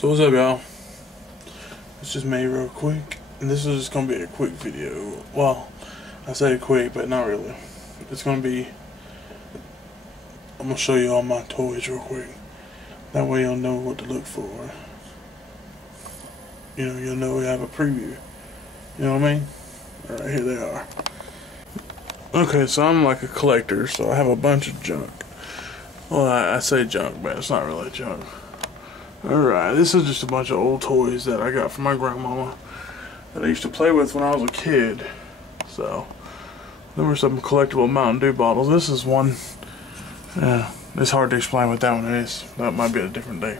So what's up, y'all? It's just me real quick, and this is just gonna be a quick video. Well, I say quick, but not really. It's gonna be, I'm gonna show you all my toys real quick. That way you'll know what to look for. You know, you'll know we have a preview. You know what I mean? Alright, here they are. Okay, so I'm like a collector, so I have a bunch of junk. Well, I say junk, but it's not really junk. Alright, this is just a bunch of old toys that I got from my grandmama that I used to play with when I was a kid. So, there were some collectible Mountain Dew bottles. This is one, it's hard to explain what that one is. That might be a different day.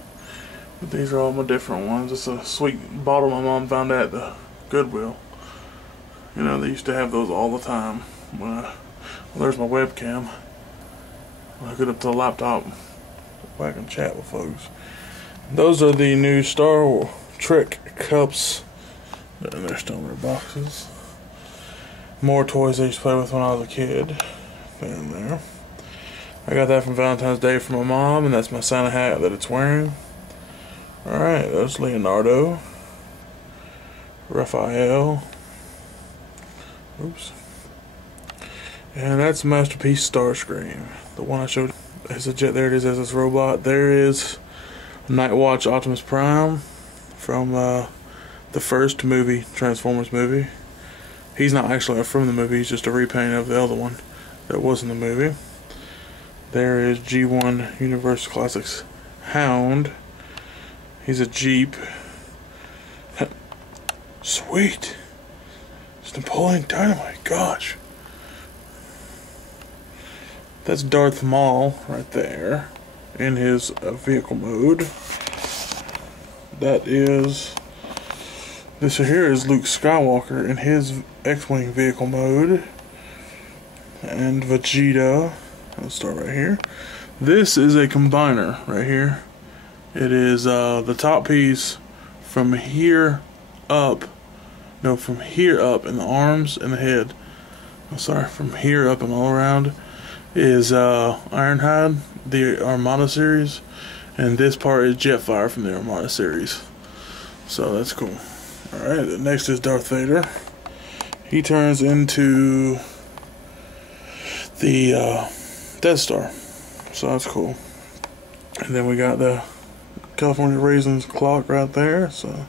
But these are all my different ones. It's a sweet bottle my mom found at the Goodwill. You know, they used to have those all the time. Well, there's my webcam. I hook it up to the laptop so I can chat with folks. Those are the new Star Trek cups. And they're still in their boxes. More toys I used to play with when I was a kid. They're in there. I got that from Valentine's Day from my mom, and that's my Santa hat that it's wearing. Alright, there's Leonardo. Raphael. Oops. And that's Masterpiece Starscream. The one I showed as a jet. There it is as this robot. There is Nightwatch Optimus Prime from the first movie, Transformers movie. He's not actually from the movie, he's just a repaint of the other one that was in the movie. There is G1 Universal Classics Hound. He's a Jeep. Sweet! It's Napoleon Dynamite, gosh. That's Darth Maul right there in his vehicle mode. That is, this here is Luke Skywalker in his X-Wing vehicle mode. And Vegeta, let's start right here. This is a combiner right here. It is the top piece from here up, no, from here up in the arms and the head. I'm sorry, from here up and all around is Ironhide, the Armada series, and this part is Jetfire from the Armada series. So that's cool. Alright, the next is Darth Vader. He turns into the Death Star. So that's cool. And then we got the California Raisins clock right there. So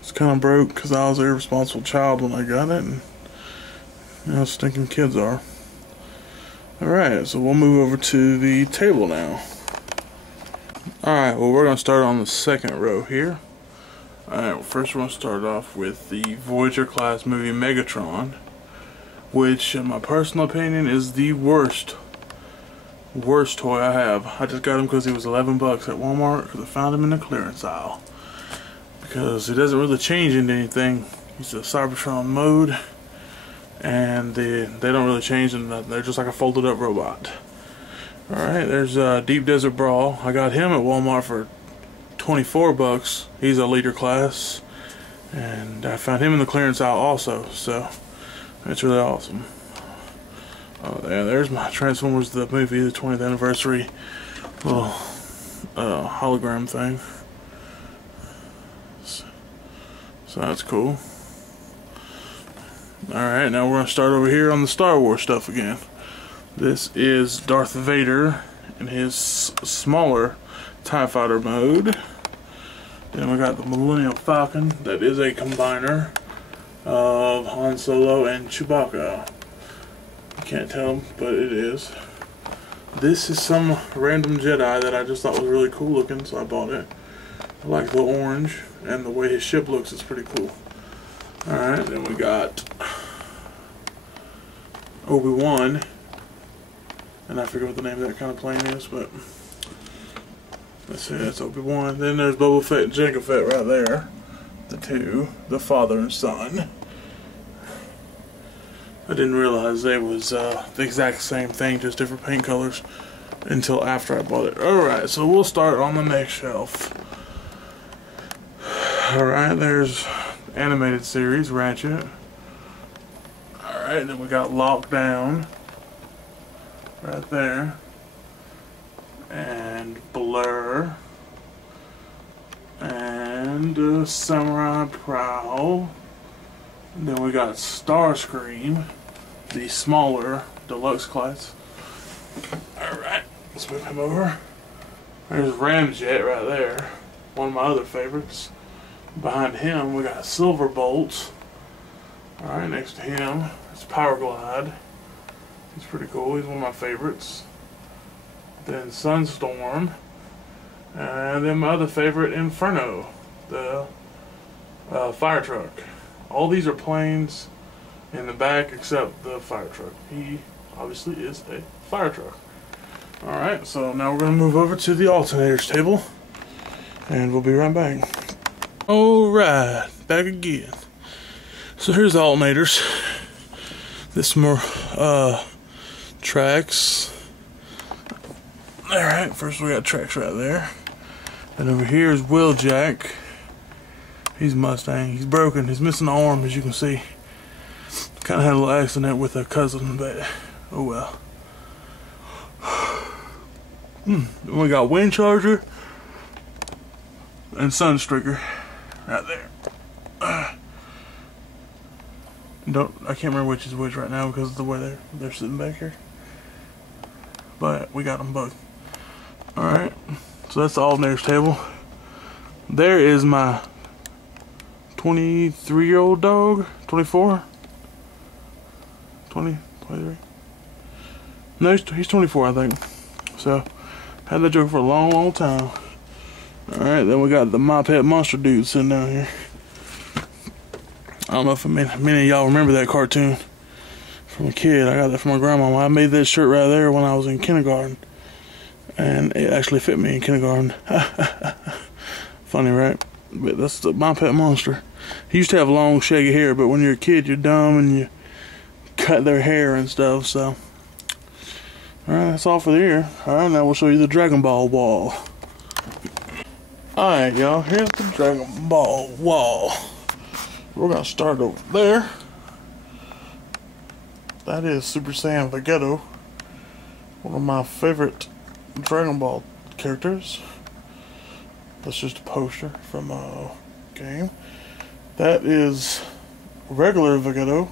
it's kind of broke because I was an irresponsible child when I got it. And you know, stinking kids are. Alright, so we'll move over to the table now. Alright, well we're going to start on the second row here. Alright, well first we're going to start off with the Voyager class movie Megatron, which in my personal opinion is the worst toy I have. I just got him because he was 11 bucks at Walmart because I found him in the clearance aisle. Because he doesn't really change into anything. He's a Cybertron mode. And they don't really change them. They're just like a folded up robot. Alright, there's Deep Desert Brawl. I got him at Walmart for 24 bucks. He's a leader class. And I found him in the clearance aisle also. So, it's really awesome. Oh, yeah, there's my Transformers the movie, the 20th anniversary little hologram thing. So that's cool. Alright, now we're going to start over here on the Star Wars stuff again. This is Darth Vader in his smaller TIE Fighter mode. Then we got the Millennium Falcon that is a combiner of Han Solo and Chewbacca. You can't tell, but it is. This is some random Jedi that I just thought was really cool looking, so I bought it. I like the orange, and the way his ship looks is pretty cool. Alright, then we got Obi-Wan, and I forget what the name of that kind of plane is, but let's see, that's Obi-Wan. Then there's Boba Fett and Jango Fett right there, the two, the father and son. I didn't realize they was the exact same thing, just different paint colors, until after I bought it. Alright, so we'll start on the next shelf. Alright, there's animated series, Ratchet. Alright, then we got Lockdown right there. And Blur. And the Samurai Prowl. And then we got Starscream, the smaller deluxe class. Alright, let's move him over. There's Ramjet right there, one of my other favorites. Behind him we got Silverbolt. Alright, next to him is Powerglide. He's pretty cool, he's one of my favorites. Then Sunstorm. And then my other favorite, Inferno, the fire truck. All these are planes in the back except the fire truck. He obviously is a fire truck. Alright, so now we're going to move over to the alternators table. And we'll be right back. Alright, back again. So here's the alternators. This more tracks. Alright, first we got tracks right there. And over here is Wheeljack. He's a Mustang. He's broken. He's missing an arm, as you can see. Kind of had a little accident with a cousin, but oh well. We got Windcharger and Sunstreaker right there. I can't remember which is which right now because of the way they're sitting back here. But we got them both. Alright, so that's the alternators table. There is my 23-year-old dog. 24? 20? 23? No, he's 24, I think. So, had that joke for a long, long time. Alright, then we got the My Pet Monster dude sitting down here. I don't know if many of y'all remember that cartoon from a kid. I got that from my grandma. I made that shirt right there when I was in kindergarten. And it actually fit me in kindergarten. Funny, right? But that's the My Pet Monster. He used to have long, shaggy hair, but when you're a kid, you're dumb and you cut their hair and stuff, so. Alright, that's all for the year. Alright, now we'll show you the Dragon Ball wall. Alright, y'all, here's the Dragon Ball wall. We're gonna start over there. That is Super Saiyan Vegeta, one of my favorite Dragon Ball characters. That's just a poster from a game. That is regular Vegeta,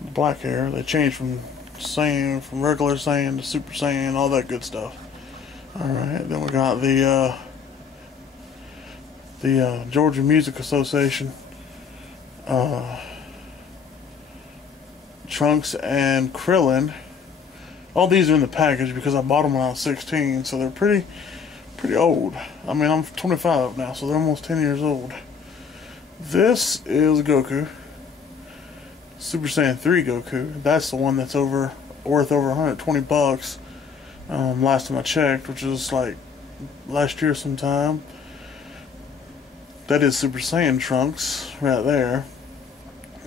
black hair. They changed from regular Saiyan to Super Saiyan, all that good stuff. Alright, then we got the Georgia Music Association Trunks and Krillin. All these are in the package because I bought them when I was 16, so they're pretty old. I mean, I'm 25 now, so they're almost 10 years old. This is Goku, Super Saiyan 3 Goku. That's the one that's worth over $120. Last time I checked, which was like last year sometime. That is Super Saiyan Trunks right there,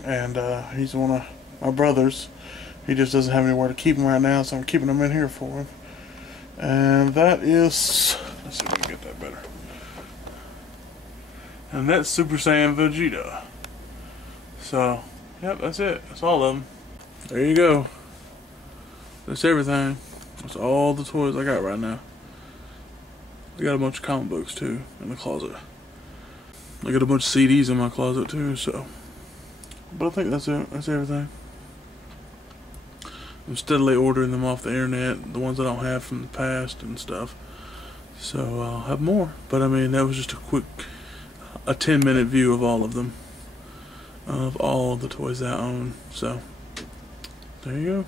and he's one of my brothers. He just doesn't have anywhere to keep him right now, so I'm keeping him in here for him. And that is, let's see if we can get that better. And that's Super Saiyan Vegeta. So, yep, that's it. That's all of them. There you go. That's everything. That's all the toys I got right now. I got a bunch of comic books too in the closet. I got a bunch of CDs in my closet too, so. But I think that's it. That's everything. I'm steadily ordering them off the internet, the ones I don't have from the past and stuff. So I'll have more. But I mean, that was just a 10-minute view of all of them. Of all the toys that I own. So, there you go.